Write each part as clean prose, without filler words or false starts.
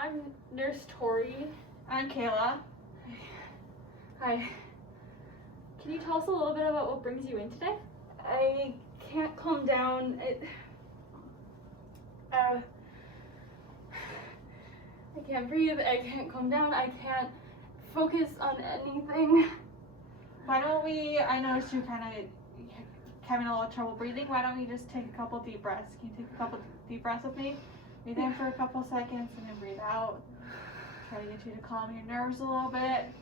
I'm Nurse Tori. I'm Kayla. Hi. Can you tell us a little bit about what brings you in today? I can't calm down. I can't breathe. I can't calm down. I can't focus on anything. Why don't we, I noticed you kind of having a little trouble breathing. Why don't we just take a couple deep breaths? Can you take a couple deep breaths with me? Breathe in for a couple seconds and then breathe out. Try to get you to calm your nerves a little bit.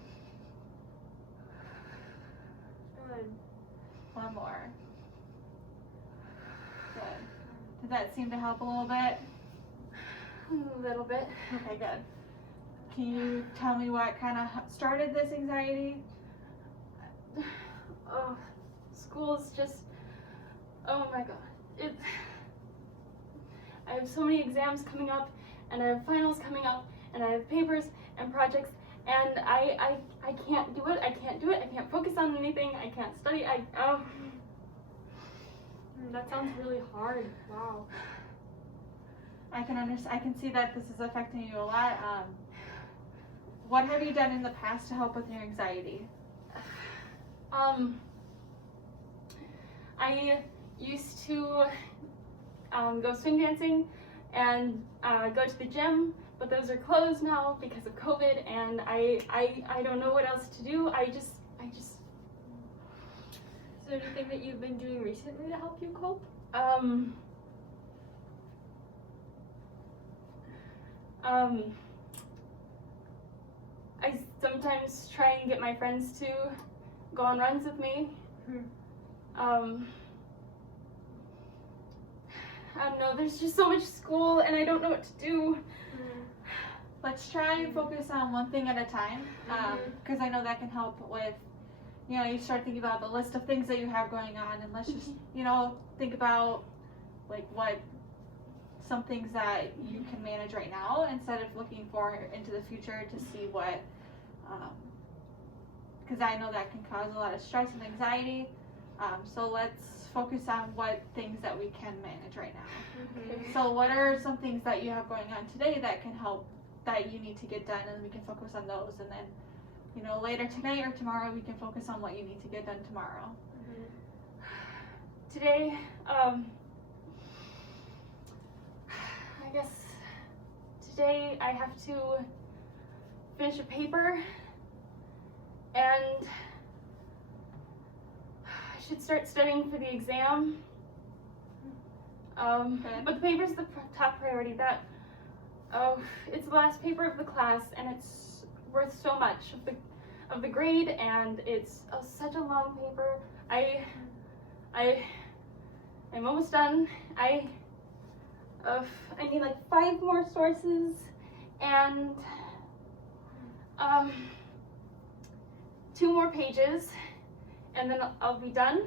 Good. One more. Good. Did that seem to help a little bit? A little bit. Okay, good. Can you tell me what kind of started this anxiety? Oh, school's just, oh my god. I have so many exams coming up, and I have finals coming up, and I have papers and projects, and I can't do it. I can't do it. I can't focus on anything. I can't study. That sounds really hard. Wow. I can understand. I can see that this is affecting you a lot. What have you done in the past to help with your anxiety? I used to go swing dancing and go to the gym, but those are closed now because of COVID, and I don't know what else to do. I just. Is there anything that you've been doing recently to help you cope? I sometimes try and get my friends to go on runs with me. I don't know, there's just so much school and I don't know what to do. Let's try and focus on one thing at a time, because I know that can help with, you start thinking about the list of things that you have going on, and let's just, think about like what some things that you can manage right now instead of looking into the future to see what, because I know that can cause a lot of stress and anxiety. So let's focus on what things that we can manage right now. So what are some things that you have going on today that can help, that you need to get done, and we can focus on those, and then later tonight or tomorrow we can focus on what you need to get done tomorrow. Today, I guess today I have to finish a paper, and I should start studying for the exam. But the paper's the top priority. It's the last paper of the class, and it's worth so much of the grade, and it's such a long paper. I'm almost done. I need like 5 more sources, and 2 more pages, and then I'll be done,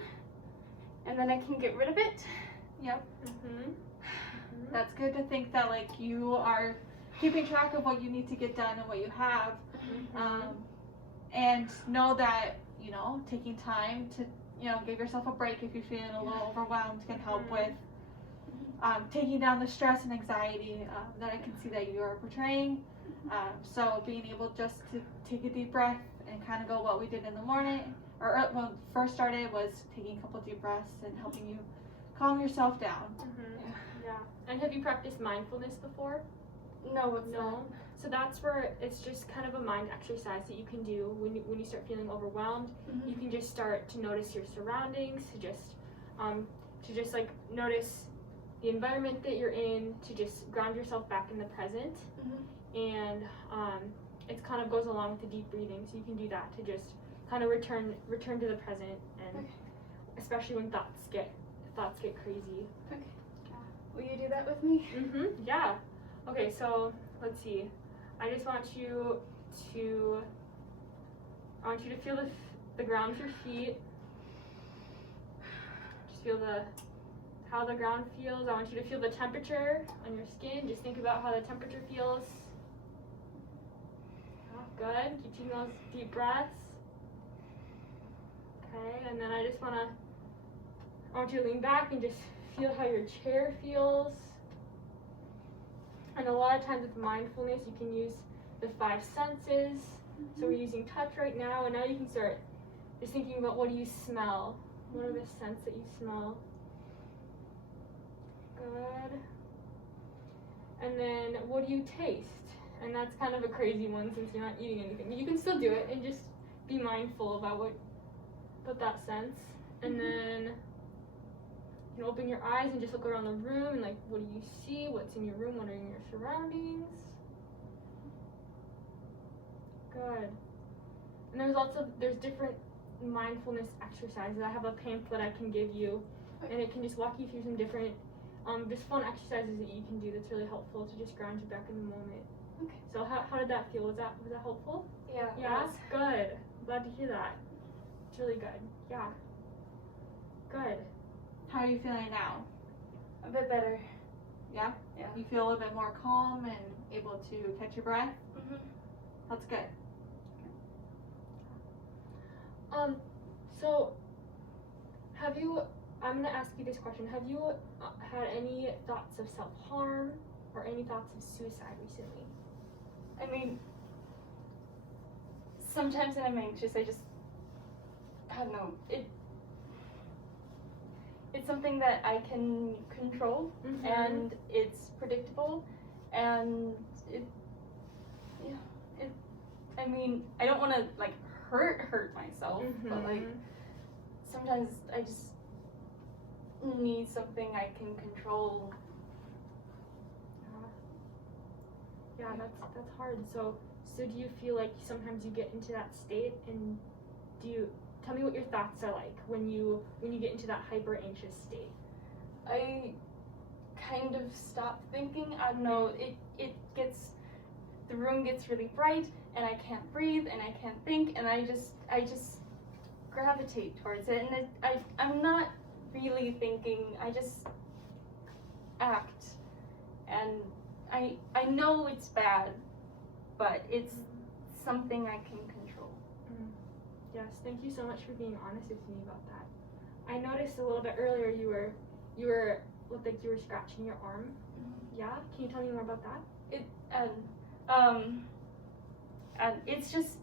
and then I can get rid of it. Yep. That's good to think that you are keeping track of what you need to get done and what you have, and know that taking time to give yourself a break if you're feeling a little overwhelmed can help with taking down the stress and anxiety that I can see that you are portraying. So being able just to take a deep breath and kind of go what we did in the morning, or when we first started, was taking a couple deep breaths and helping you calm yourself down. Yeah. And have you practiced mindfulness before? No, it's not. So that's where it's just kind of a mind exercise that you can do when you start feeling overwhelmed. You can just start to notice your surroundings, to just like notice the environment that you're in, to just ground yourself back in the present. And it kind of goes along with the deep breathing, so you can do that to just kind of return to the present, and especially when thoughts get crazy. Okay. Will you do that with me? Yeah. Okay, so let's see. I just want you to feel the ground with your feet. Just feel how the ground feels. I want you to feel the temperature on your skin. Just think about how the temperature feels. Oh, good. Keep taking those deep breaths. Okay, and then I want you to lean back and just feel how your chair feels. And a lot of times with mindfulness, you can use the 5 senses. So we're using touch right now, and now you can start just thinking about, what do you smell? What are the scents that you smell? Good. And then, what do you taste? And that's kind of a crazy one since you're not eating anything. You can still do it and just be mindful about that sense. And then you can open your eyes and just look around the room and like, what do you see? What's in your room? What are in your surroundings? Good. And there's different mindfulness exercises. I have a pamphlet I can give you, and it can just walk you through some different just fun exercises that you can do that's really helpful to just ground you back in the moment. Okay. So how did that feel? Was that helpful? Yeah. Yeah? Good. Glad to hear that. It's really good. Yeah. Good. How are you feeling now? A bit better. Yeah? Yeah. You feel a little bit more calm and able to catch your breath? Mm-hmm. That's good. So I'm gonna ask you this question. Have you had any thoughts of self-harm or any thoughts of suicide recently? I mean, sometimes when I'm anxious, I don't know. It's something that I can control, Mm-hmm. and it's predictable, and I mean, I don't want to like hurt myself, but like sometimes I just need something I can control. Yeah, that's hard. So do you feel like sometimes you get into that state, and tell me what your thoughts are like when you get into that hyper anxious state? I kind of stop thinking. I don't know. The room gets really bright, and I can't breathe, and I can't think, and I just gravitate towards it, and I'm not really thinking. I just act, and I know it's bad, but it's something I can control. Yes, thank you so much for being honest with me about that. I noticed a little bit earlier you were looked like you were scratching your arm. Yeah, can you tell me more about that? And it's just,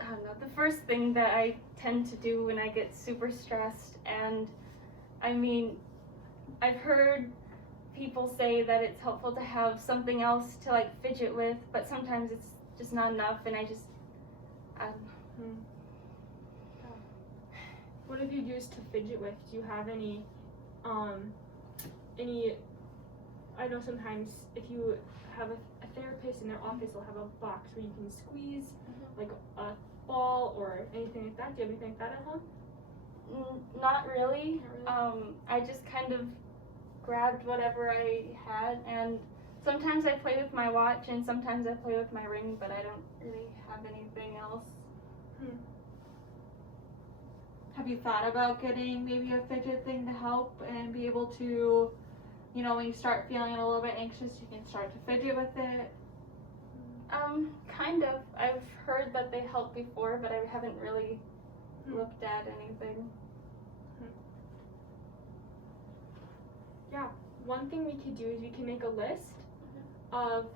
I don't know, the first thing that I tend to do when I get super stressed. And I mean, I've heard people say that it's helpful to have something else to like fidget with, but sometimes it's just not enough, and I don't know. What have you used to fidget with? Do you have any I know sometimes if you have a therapist in their office, they'll have a box where you can squeeze like a ball or anything like that. Do you have anything like that at home? Not really. I just kind of grabbed whatever I had, and sometimes I play with my watch, and sometimes I play with my ring, but I don't really have anything else. Have you thought about getting maybe a fidget thing to help and be able to, when you start feeling a little bit anxious, you can start to fidget with it? Kind of. I've heard that they help before, but I haven't really looked at anything. Yeah, one thing we could do is we can make a list of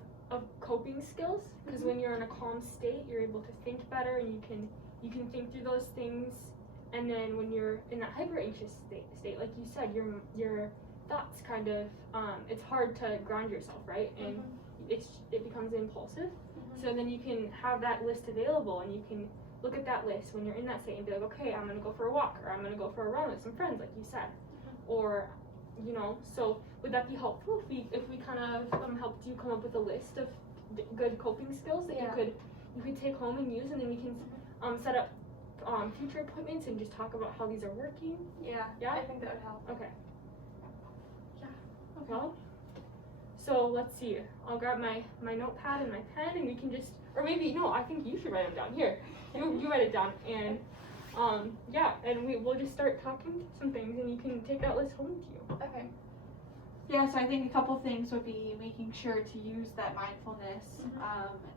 coping skills, because when you're in a calm state, you're able to think better, and you can think through those things. And then when you're in that hyper anxious state, like you said, your thoughts kind of it's hard to ground yourself, right? And it becomes impulsive. So then you can have that list available, and you can look at that list when you're in that state and be like, okay, I'm gonna go for a walk, or I'm gonna go for a run with some friends, like you said, or so would that be helpful if we kind of helped you come up with a list of good coping skills that you could take home and use, and then we can set up future appointments and just talk about how these are working? Yeah? I think that would help. Okay. Yeah. Okay. Well, so let's see. I'll grab my notepad and my pen, and we can just, or maybe, no, I think you should write them down. Here, you write it down, and and we'll just start talking some things, and you can take that list home with you. Okay. Yeah, so I think a couple things would be making sure to use that mindfulness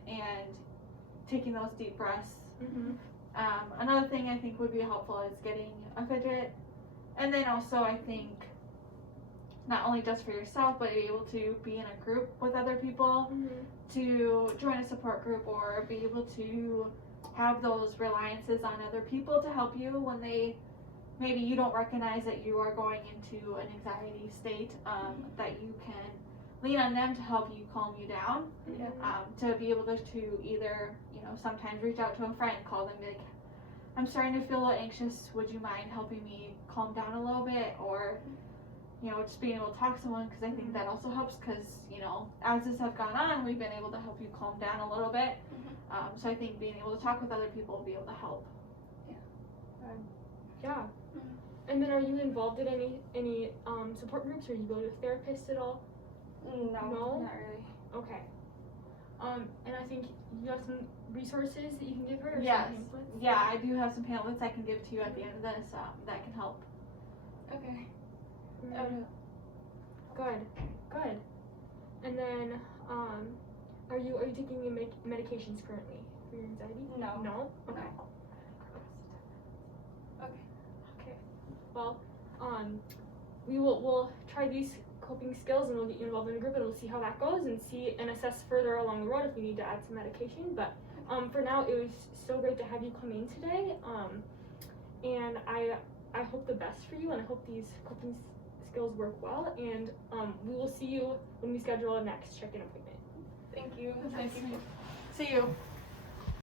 and taking those deep breaths. Another thing I think would be helpful is getting a fidget, and then also I think not only just for yourself, but be able to be in a group with other people, to join a support group, or be able to have those reliances on other people to help you when maybe you don't recognize that you are going into an anxiety state, that you can lean on them to help you calm you down, to be able to either, sometimes reach out to a friend, call them, be like, I'm starting to feel a little anxious, would you mind helping me calm down a little bit, or just being able to talk to someone, because I think that also helps, because as this has gone on, we've been able to help you calm down a little bit. So I think being able to talk with other people will be able to help. Yeah. And then, are you involved in any support groups, or you go to a therapist at all? No, not really. Okay. And I think you have some resources that you can give her. Or Yes. some pamphlets? Yeah, I do have some pamphlets I can give to you at the end of this that can help. Okay. Good. And then, are you taking any medications currently for your anxiety? No. No? Okay. Okay. Well, we'll try these coping skills, and we'll get you involved in a group, and we'll see how that goes, and assess further along the road if we need to add some medication. But for now, it was so great to have you come in today. And I hope the best for you, and I hope these coping skills work well. And we will see you when we schedule a next check-in appointment. Thank you. See you.